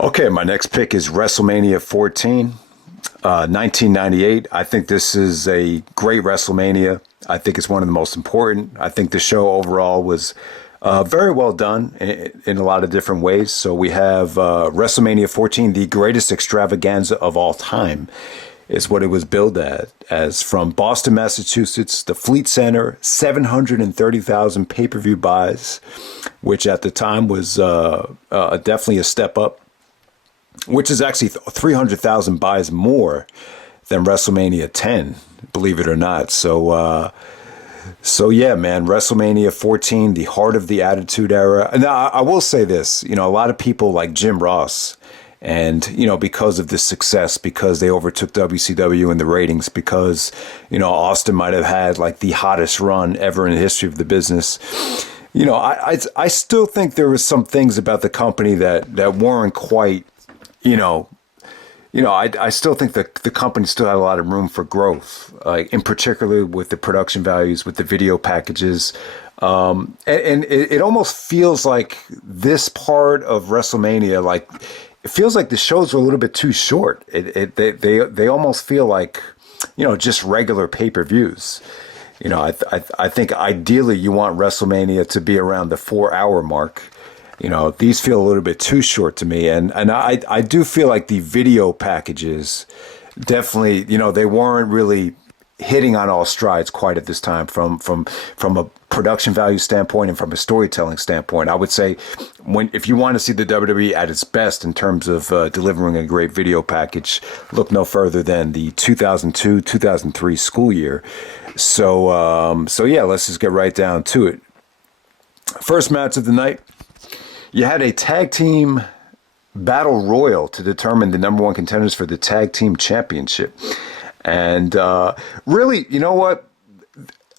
Okay, my next pick is WrestleMania 14, 1998. I think this is a great WrestleMania. I think it's one of the most important. I think the show overall was very well done in a lot of different ways. So we have WrestleMania 14, the greatest extravaganza of all time, is what it was billed as from Boston, Massachusetts, the Fleet Center, 730,000 pay-per-view buys, which at the time was definitely a step up, which is actually 300,000 buys more than WrestleMania 10, believe it or not. So yeah, man, WrestleMania 14, the heart of the Attitude Era. Now, I will say this, a lot of people like Jim Ross, and, because of this success, because they overtook WCW in the ratings, because, Austin might have had like the hottest run ever in the history of the business. I still think there was some things about the company that weren't quite, I still think that the company still had a lot of room for growth, in particular with the production values, with the video packages. And it almost feels like this part of WrestleMania, it feels like the shows are a little bit too short. They almost feel like, just regular pay-per-views. I think ideally you want WrestleMania to be around the 4-hour mark. These feel a little bit too short to me. And I do feel like the video packages definitely, they weren't really hitting on all strides quite at this time from a production value standpoint and from a storytelling standpoint. I would say if you want to see the WWE at its best in terms of delivering a great video package, look no further than the 2002-2003 school year. So yeah, let's just get right down to it. First match of the night. You had a tag team battle royal to determine the number one contenders for the tag team championship. And really, you know what?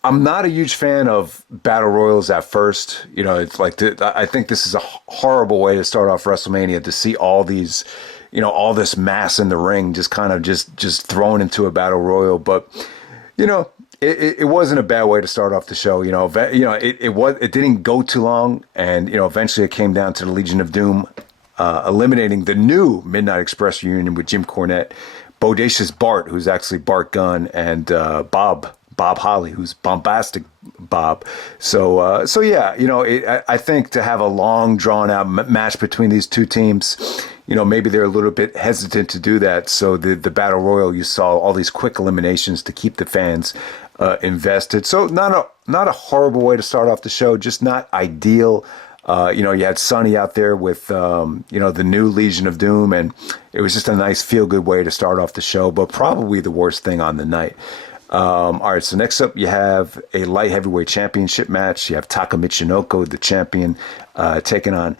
I'm not a huge fan of battle royals at first. It's like I think this is a horrible way to start off WrestleMania, to see all these, all this mass in the ring just kind of just thrown into a battle royal. But, it wasn't a bad way to start off the show. It didn't go too long, and eventually it came down to the Legion of Doom eliminating the new Midnight Express reunion with Jim Cornette, Bodacious Bart, who's actually Bart Gunn, and Bob Holly, who's Bombastic Bob. So yeah, I think to have a long drawn out match between these two teams, maybe they're a little bit hesitant to do that. So the battle royal, you saw all these quick eliminations to keep the fans invested. So not a horrible way to start off the show, just not ideal. You had Sonny out there with, the new Legion of Doom, and it was just a nice feel-good way to start off the show, but probably the worst thing on the night. All right, so next up you have a light heavyweight championship match. You have Taka Michinoku, the champion, taking on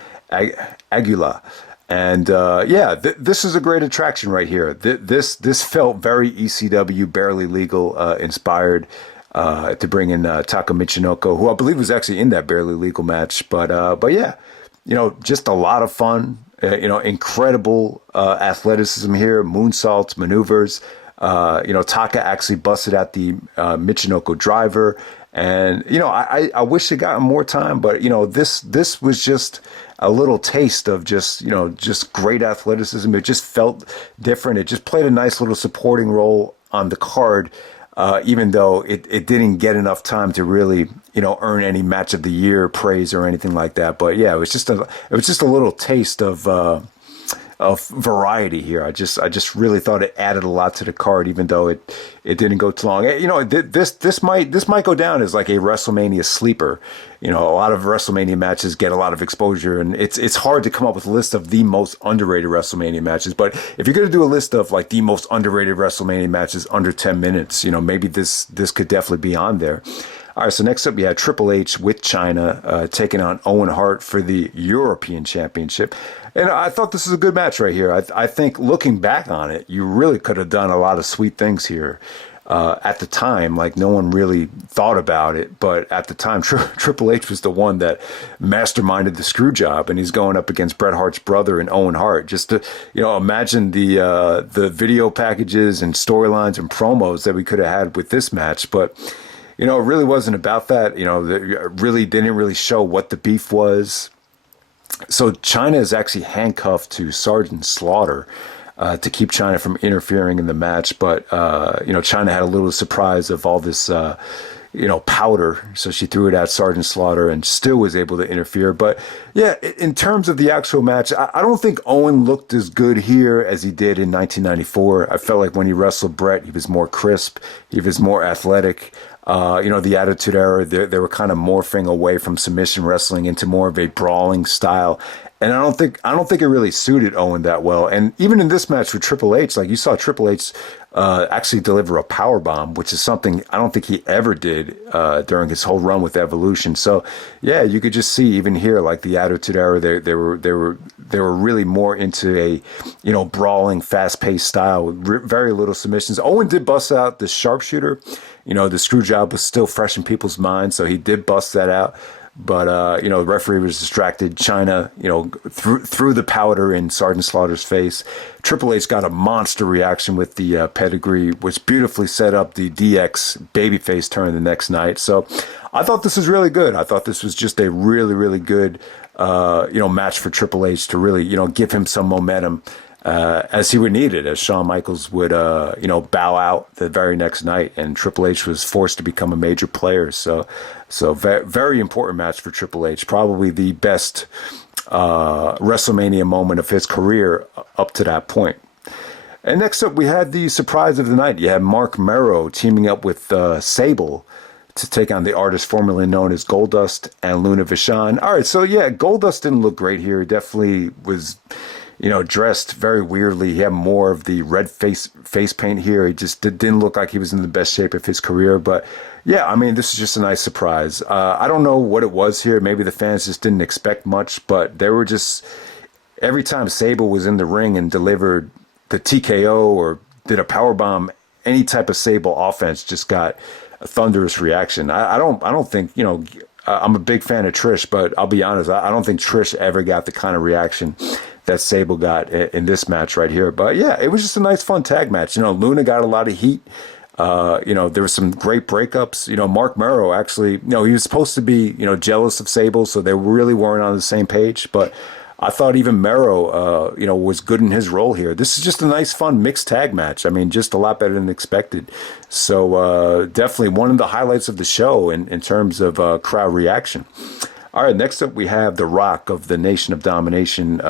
Aguila. And this is a great attraction right here. This felt very ECW, barely legal inspired. To bring in Taka Michinoku, who I believe was actually in that barely legal match. But yeah, just a lot of fun. Incredible athleticism here, moonsaults, maneuvers. Taka actually busted out the Michinoku driver, and I wish it got more time, but this was just a little taste of just great athleticism. It just felt different. It just played a nice little supporting role on the card. Even though it didn't get enough time to really, earn any match of the year praise or anything like that. But yeah, it was just a little taste of variety here. I just really thought it added a lot to the card, even though it didn't go too long. This might go down as like a WrestleMania sleeper. A lot of WrestleMania matches get a lot of exposure, and it's hard to come up with a list of the most underrated WrestleMania matches. But if you're going to do a list of like the most underrated WrestleMania matches under 10 minutes, maybe this could definitely be on there. All right, so next up, we had Triple H with China taking on Owen Hart for the European Championship. And I thought this was a good match right here. I think looking back on it, you really could have done a lot of sweet things here. At the time, like no one really thought about it, but at the time, Triple H was the one that masterminded the screw job, and he's going up against Bret Hart's brother and Owen Hart. Just to imagine the video packages and storylines and promos that we could have had with this match, but. It really wasn't about that. It really didn't really show what the beef was. So China is actually handcuffed to Sergeant Slaughter to keep China from interfering in the match. But, China had a little surprise of all this, powder. So she threw it at Sergeant Slaughter and still was able to interfere. But yeah, in terms of the actual match, I don't think Owen looked as good here as he did in 1994. I felt like when he wrestled Brett, he was more crisp. He was more athletic. The Attitude Era, they were kind of morphing away from submission wrestling into more of a brawling style. And I don't think it really suited Owen that well. And even in this match with Triple H, like you saw Triple H actually deliver a power bomb, which is something I don't think he ever did during his whole run with Evolution. So yeah, you could just see even here, like the Attitude Era, they were really more into a brawling, fast paced style with very little submissions. Owen did bust out the sharpshooter. The screw job was still fresh in people's minds, so he did bust that out. But, the referee was distracted. China, threw the powder in Sergeant Slaughter's face. Triple H got a monster reaction with the pedigree, which beautifully set up the DX babyface turn the next night. So I thought this was really good. I thought this was just a really, really good, match for Triple H to really, give him some momentum. As he would need it, as Shawn Michaels would, bow out the very next night, and Triple H was forced to become a major player. So very, very important match for Triple H. Probably the best WrestleMania moment of his career up to that point. And next up, we had the surprise of the night. You had Marc Mero teaming up with Sable to take on the artist formerly known as Goldust and Luna Vachon. All right, so yeah, Goldust didn't look great here. Definitely was dressed very weirdly. He had more of the red face paint here. He just didn't look like he was in the best shape of his career. But yeah, I mean, this is just a nice surprise. I don't know what it was here. Maybe the fans just didn't expect much, but they were just, every time Sable was in the ring and delivered the TKO or did a powerbomb, any type of Sable offense just got a thunderous reaction. I don't think, I'm a big fan of Trish, but I'll be honest, I don't think Trish ever got the kind of reaction that Sable got in this match right here. But yeah, it was just a nice, fun tag match. Luna got a lot of heat. There were some great breakups. Marc Mero actually, he was supposed to be, jealous of Sable, so they really weren't on the same page. But I thought even Mero, was good in his role here. This is just a nice, fun mixed tag match. I mean, just a lot better than expected. So definitely one of the highlights of the show in terms of crowd reaction. All right, next up we have The Rock of the Nation of Domination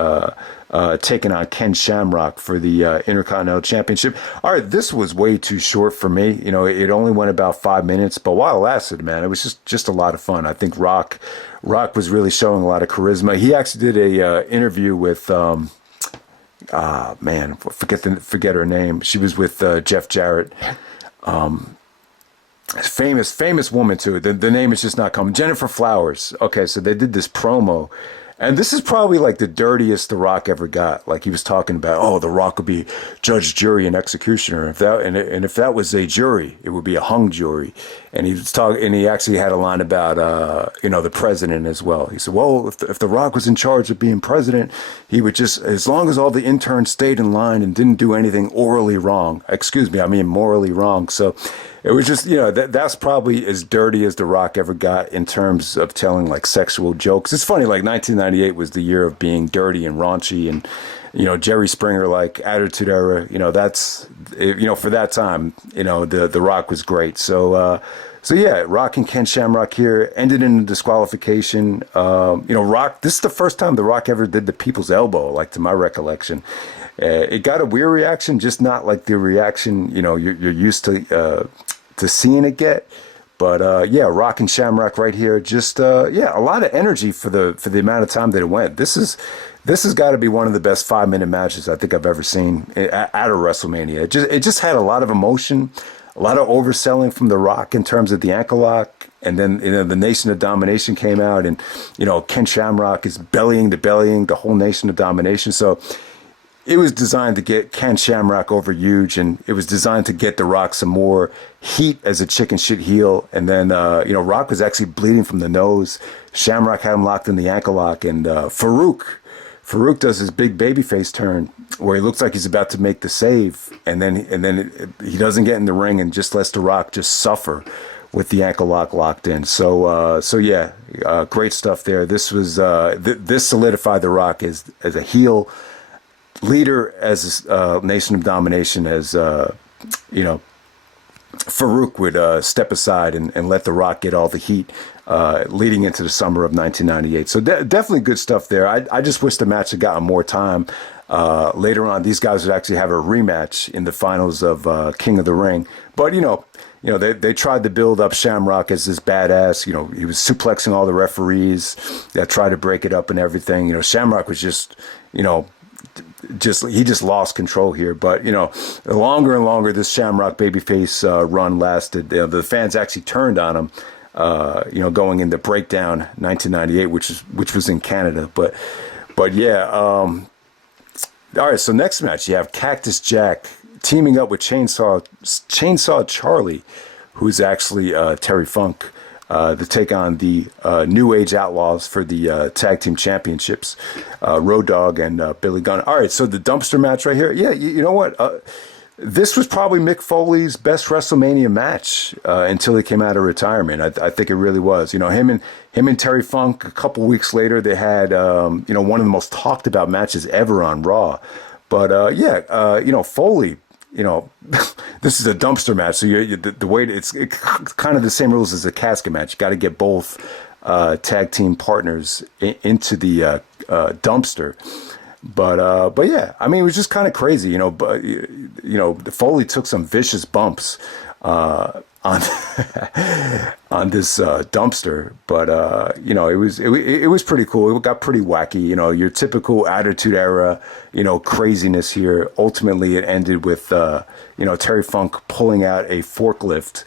taking on Ken Shamrock for the Intercontinental Championship. All right, this was way too short for me. It only went about 5 minutes, but while it lasted, man, it was just a lot of fun. I think Rock was really showing a lot of charisma. He actually did a interview with forget her name. She was with Jeff Jarrett. Famous woman too. The name is just not coming. Jennifer Flowers. Okay, so they did this promo, and this is probably like the dirtiest The Rock ever got. Like he was talking about, The Rock would be judge, jury, and executioner. If that was a jury, it would be a hung jury. And he was talking, and he actually had a line about the president as well. He said, well, if the Rock was in charge of being president, he would just, as long as all the interns stayed in line and didn't do anything morally wrong. So it was just, that's probably as dirty as The Rock ever got in terms of telling like sexual jokes. It's funny, like 1998 was the year of being dirty and raunchy, and Jerry Springer, like Attitude Era, that's, for that time, the Rock was great. So yeah, Rock and Ken Shamrock here ended in a disqualification. Rock, this is the first time The Rock ever did the people's elbow, like to my recollection. It got a weird reaction, just not like the reaction, you're used to seeing it get. But yeah, Rock and Shamrock right here, just a lot of energy for the amount of time that it went. This has got to be one of the best 5-minute matches I think I've ever seen at a WrestleMania. It just had a lot of emotion, a lot of overselling from The Rock in terms of the ankle lock. And then, the Nation of Domination came out, and, Ken Shamrock is bellying the whole Nation of Domination. So it was designed to get Ken Shamrock over huge, and it was designed to get The Rock some more heat as a chicken shit heel. And then, Rock was actually bleeding from the nose. Shamrock had him locked in the ankle lock, and Farouk does his big babyface turn where he looks like he's about to make the save, and then he doesn't get in the ring and just lets The Rock just suffer with the ankle lock locked in. So yeah, great stuff there. This was this solidified The Rock as a heel leader, as Nation of Domination, as you know, Farouk would step aside and let The Rock get all the heat leading into the summer of 1998. So definitely good stuff there. I just wish the match had gotten more time. Later on, these guys would actually have a rematch in the finals of King of the Ring. But, they tried to build up Shamrock as this badass. He was suplexing all the referees that tried to break it up and everything. Shamrock was just he just lost control here. But the longer and longer this Shamrock babyface run lasted, the fans actually turned on him. Going into Breakdown 1998, which was in Canada. But yeah. All right. So next match, you have Cactus Jack teaming up with Chainsaw Charlie, who's actually Terry Funk, to take on the New Age Outlaws for the Tag Team Championships, Road Dogg and Billy Gunn. All right, so the dumpster match right here. Yeah, you know what? This was probably Mick Foley's best WrestleMania match until he came out of retirement. I think it really was. Him and Terry Funk. A couple weeks later, they had one of the most talked about matches ever on Raw. But Foley. This is a dumpster match, so the way it's kind of the same rules as a casket match. You got to get both tag team partners into the dumpster. But yeah, I mean, it was just kind of crazy, But Foley took some vicious bumps on on this dumpster, but it was pretty cool. It got pretty wacky, your typical Attitude Era, craziness here. Ultimately, it ended with Terry Funk pulling out a forklift.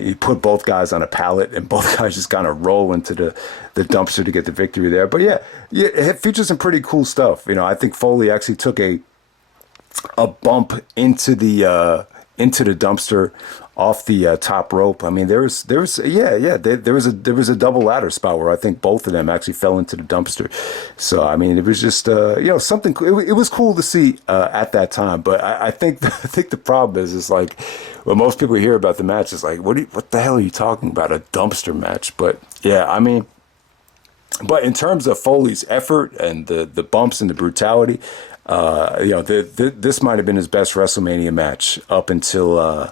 He put both guys on a pallet, and both guys just kind of roll into the dumpster to get the victory there. But yeah, it features some pretty cool stuff. I think Foley actually took a bump into the dumpster off the top rope. I mean, there was a double ladder spot where I think both of them actually fell into the dumpster. So I mean, it was just something. It was cool to see at that time. But I think the problem is like when most people hear about the match, it's like, what the hell are you talking about, a dumpster match? But yeah, I mean. But in terms of Foley's effort and the bumps and the brutality, this might have been his best WrestleMania match up until,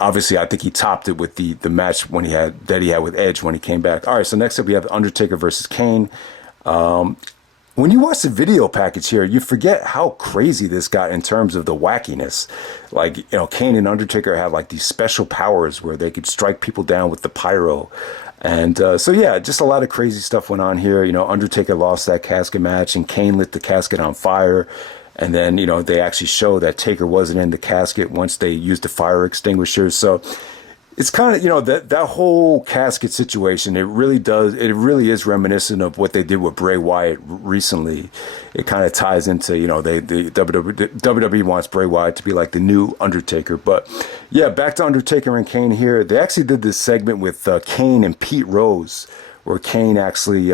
obviously, I think he topped it with the match he had with Edge when he came back. All right, so next up we have Undertaker versus Kane. When you watch the video package here, you forget how crazy this got in terms of the wackiness. Like, Kane and Undertaker had like these special powers where they could strike people down with the pyro. And so, yeah, just a lot of crazy stuff went on here. Undertaker lost that casket match and Kane lit the casket on fire. And then, they actually show that Taker wasn't in the casket once they used the fire extinguisher. So it's kind of, that whole casket situation, it really is reminiscent of what they did with Bray Wyatt recently. It kind of ties into, the WWE wants Bray Wyatt to be like the new Undertaker. But yeah, back to Undertaker and Kane here. They actually did this segment with Kane and Pete Rose, where Kane actually,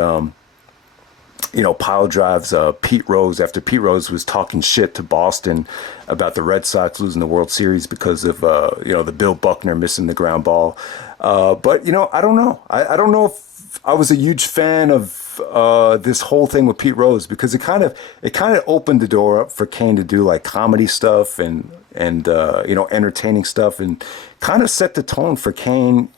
pile drives Pete Rose after Pete Rose was talking shit to Boston about the Red Sox losing the World Series because of the Bill Buckner missing the ground ball. But I don't know. I don't know if I was a huge fan of this whole thing with Pete Rose, because it kind of opened the door up for Kane to do like comedy stuff and entertaining stuff, and kind of set the tone for Kane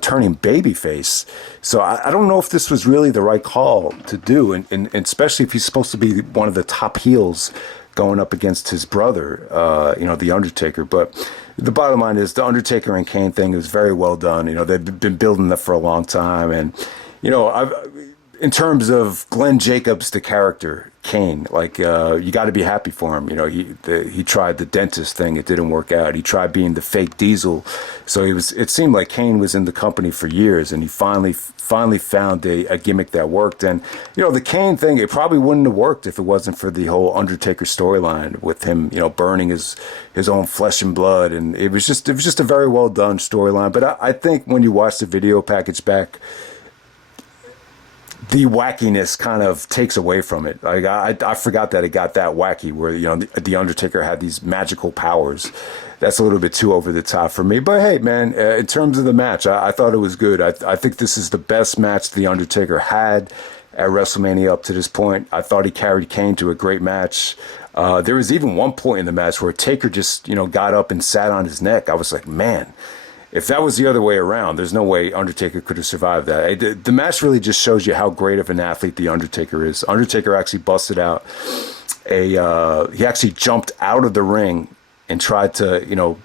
turning babyface. So I don't know if this was really the right call to do, and especially if he's supposed to be one of the top heels going up against his brother, the Undertaker. But the bottom line is the Undertaker and Kane thing is very well done. They've been building that for a long time, and in terms of Glenn Jacobs, the character Kane, like you got to be happy for him. He tried the dentist thing, it didn't work out. He tried being the fake Diesel, so it seemed like Kane was in the company for years, and he finally found a gimmick that worked. And the Kane thing, it probably wouldn't have worked if it wasn't for the whole Undertaker storyline with him, burning his own flesh and blood, and it was just a very well done storyline. But I think when you watch the video package back, the wackiness kind of takes away from it. Like I forgot that it got that wacky where, you know, the Undertaker had these magical powers. That's a little bit too over the top for me. But hey, man, in terms of the match, I thought it was good. I think this is the best match the Undertaker had at WrestleMania up to this point. I thought he carried Kane to a great match. There was even one point in the match where Taker just, you know, got up and sat on his neck. I was like, man, if that was the other way around, there's no way Undertaker could have survived that. The match really just shows you how great of an athlete the Undertaker is. Undertaker actually busted out he actually jumped out of the ring and tried to, you know,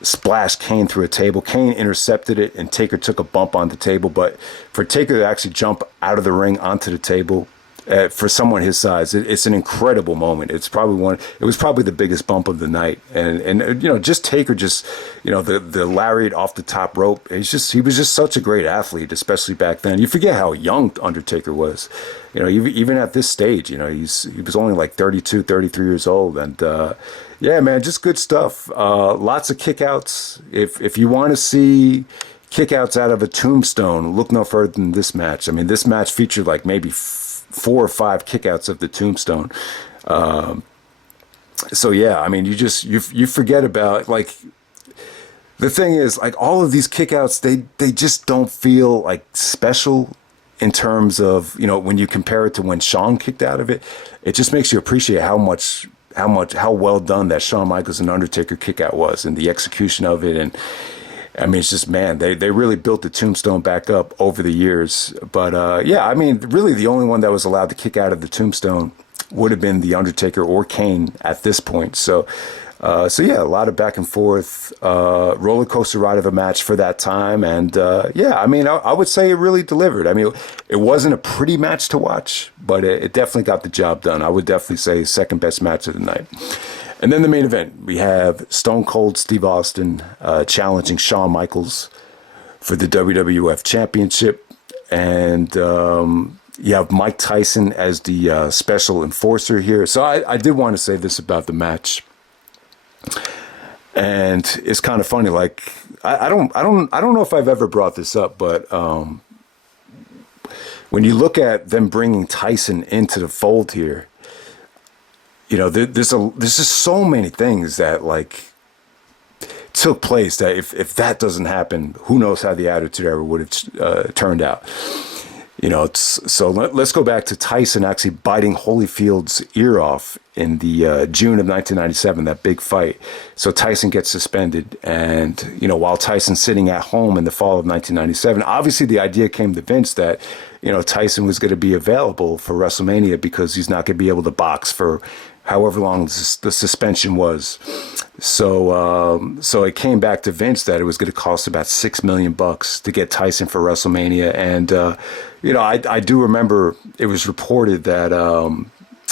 splash Kane through a table. Kane intercepted it, and Taker took a bump on the table. But for Taker to actually jump out of the ring onto the table, for someone his size, it's an incredible moment. It was probably the biggest bump of the night. And you know, just Taker, just, you know, the lariat off the top rope. He was just such a great athlete, especially back then. You forget how young Undertaker was. You know, even at this stage, you know, he was only like 32, 33 years old. And yeah, man, just good stuff. Lots of kickouts. If you want to see kickouts out of a tombstone, look no further than this match. I mean, this match featured like maybe 4 or 5 kickouts of the tombstone. So yeah, I mean, you forget about, like, the thing is, like, all of these kickouts, they just don't feel like special in terms of, you know, when you compare it to when Shawn kicked out of it. It just makes you appreciate how well done that Shawn Michaels and Undertaker kickout was, and the execution of it. And I mean, it's just, man, they really built the tombstone back up over the years. But yeah, I mean, really the only one that was allowed to kick out of the tombstone would have been the Undertaker or Kane at this point. So yeah, a lot of back and forth, roller coaster ride of a match for that time. And yeah, I mean, I would say it really delivered. I mean, it wasn't a pretty match to watch, but it definitely got the job done. I would definitely say second best match of the night. And then the main event, we have Stone Cold Steve Austin challenging Shawn Michaels for the WWF Championship. And you have Mike Tyson as the special enforcer here. So I did want to say this about the match. And it's kind of funny, like, I don't know if I've ever brought this up, but when you look at them bringing Tyson into the fold here, you know, there's just so many things that, like, took place that if that doesn't happen, who knows how the Attitude Era would have turned out. You know, so let's go back to Tyson actually biting Holyfield's ear off in the June of 1997, that big fight. So Tyson gets suspended, and, you know, while Tyson's sitting at home in the fall of 1997, obviously the idea came to Vince that, you know, Tyson was going to be available for WrestleMania because he's not going to be able to box for however long the suspension was. So it came back to Vince that it was going to cost about $6 million to get Tyson for WrestleMania. And, you know, I do remember it was reported that,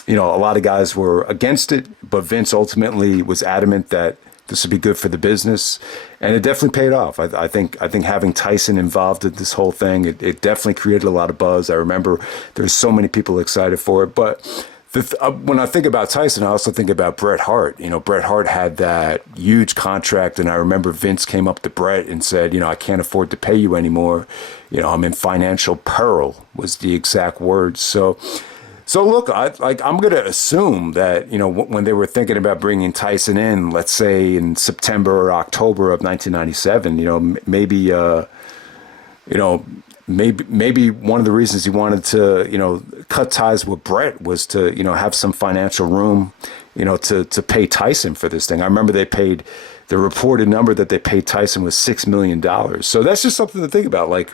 you know, a lot of guys were against it, but Vince ultimately was adamant that this would be good for the business. And it definitely paid off. I think having Tyson involved in this whole thing, it definitely created a lot of buzz. I remember there's so many people excited for it. But when I think about Tyson, I also think about Bret Hart. You know, Bret Hart had that huge contract, and I remember Vince came up to Bret and said, you know, I can't afford to pay you anymore. You know, I'm in financial peril, was the exact words. So look, I'm going to assume that, you know, when they were thinking about bringing Tyson in, let's say in September or October of 1997, you know, maybe one of the reasons he wanted to, you know, cut ties with Bret was to, you know, have some financial room, you know, to pay Tyson for this thing. I remember the reported number that they paid Tyson was $6 million. So that's just something to think about. Like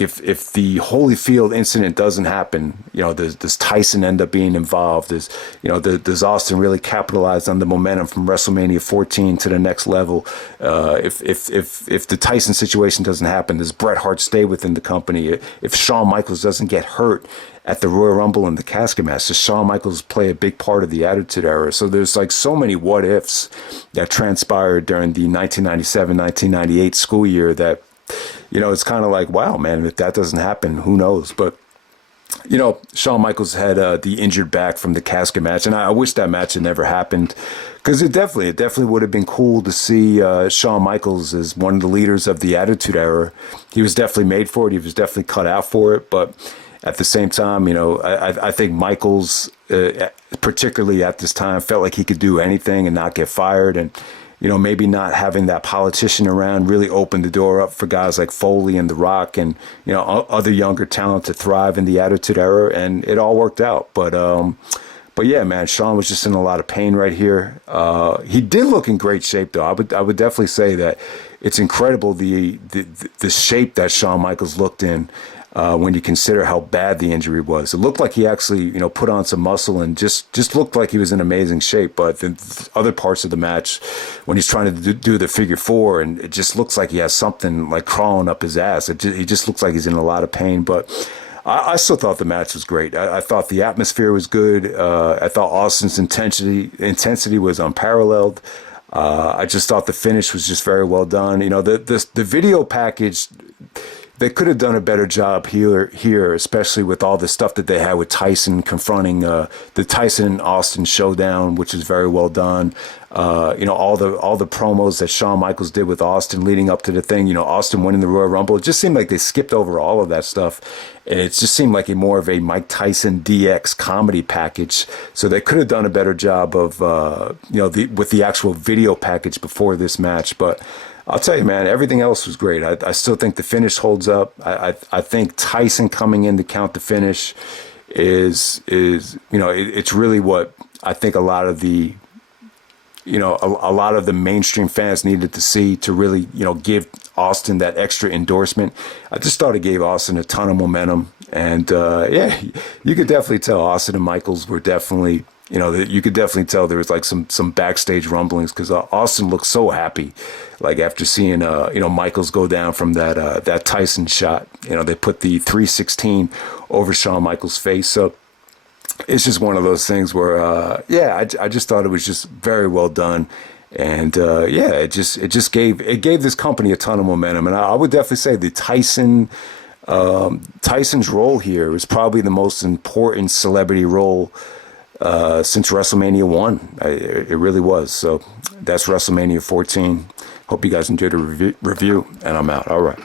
if the Holyfield incident doesn't happen, you know, does Tyson end up being involved? Does Austin really capitalize on the momentum from WrestleMania 14 to the next level? If the Tyson situation doesn't happen, does Bret Hart stay within the company? If Shawn Michaels doesn't get hurt at the Royal Rumble and the casket match, does Shawn Michaels play a big part of the Attitude Era? So there's like so many what ifs that transpired during the 1997-1998 school year that, you know, it's kind of like, wow, man, if that doesn't happen, who knows? But, you know, Shawn Michaels had the injured back from the casket match, and I wish that match had never happened, because it definitely would have been cool to see Shawn Michaels as one of the leaders of the Attitude Era. He was definitely made for it. He was definitely cut out for it. But at the same time, you know, I think Michaels, particularly at this time, felt like he could do anything and not get fired. And, you know, maybe not having that politician around really opened the door up for guys like Foley and The Rock and, you know, other younger talent to thrive in the Attitude Era. And it all worked out. But yeah, man, Shawn was just in a lot of pain right here. He did look in great shape, though. I would definitely say that it's incredible the shape that Shawn Michaels looked in when you consider how bad the injury was. It looked like he actually, you know, put on some muscle and just looked like he was in amazing shape. But the other parts of the match, when he's trying to do the figure four, and it just looks like he has something like crawling up his ass. He just looks like he's in a lot of pain. But I still thought the match was great. I thought the atmosphere was good. I thought Austin's intensity was unparalleled. I just thought the finish was just very well done. You know, the video package, they could have done a better job here, especially with all the stuff that they had with Tyson confronting the Tyson Austin showdown, which is very well done. You know, all the promos that Shawn Michaels did with Austin leading up to the thing. You know, Austin winning the Royal Rumble. It just seemed like they skipped over all of that stuff. It just seemed like more of a Mike Tyson DX comedy package. So they could have done a better job of you know, with the actual video package before this match. But I'll tell you, man, everything else was great. I still think the finish holds up. I think Tyson coming in to count the finish is you know, it's really what I think a lot of the, you know, a lot of the mainstream fans needed to see to really, you know, give Austin that extra endorsement. I just thought it gave Austin a ton of momentum. And yeah, you could definitely tell Austin and Michaels were definitely, you know, you could definitely tell there was like some backstage rumblings because Austin looked so happy, like after seeing you know, Michaels go down from that Tyson shot. You know, they put the 316 over Shawn Michaels' face. So it's just one of those things where yeah, I just thought it was just very well done. And yeah, it just gave this company a ton of momentum. And I would definitely say the Tyson's role here was probably the most important celebrity role since WrestleMania 1. It really was. So that's WrestleMania 14. Hope you guys enjoyed the review, and I'm out. All right.